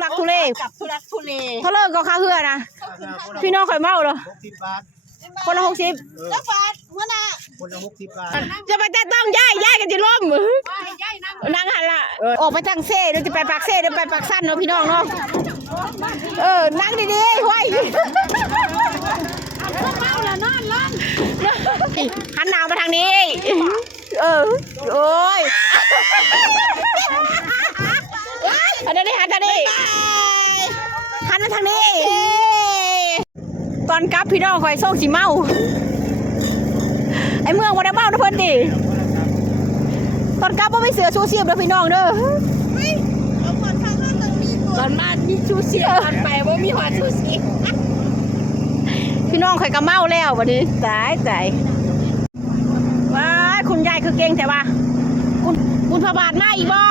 ลักทุเลกับทุลักทุเลเขาเลิกก็ค่าเฮือนะพี่น้องข่อยเมาเหรอคนละ60เจ้าบาทหัวหน้าคนละ60 บาทจะไปแต่ต้องย้ายกันจะล้มนั่งหันละออกไปทางเซ่เดี๋ยวจะไปปากเซ่เดี๋ยวไปปากสั้นเนาะพี่น้องเนาะนั่งดีๆไว้เมาแล้วนอนลงหันหนาวมาทางนี้โอ้ยหันทางนี้หันทางนี้หันมาทางนี้ตอนกลับพี่น้องคอยโซ่สีเมาไอเมืองวันได้เมานะเพิ่นดิตอนกลับว่าไม่เสือชูชีพเลยพี่น้องเด้อตอนมามีชูชีพตอนไปว่ามีหัวชูชีพพี่น้องคอยก็เมาแล้ววันนี้ตายว้าคุณยายคือเก่งแต่ว่าคุณพบาทมาอีกบ่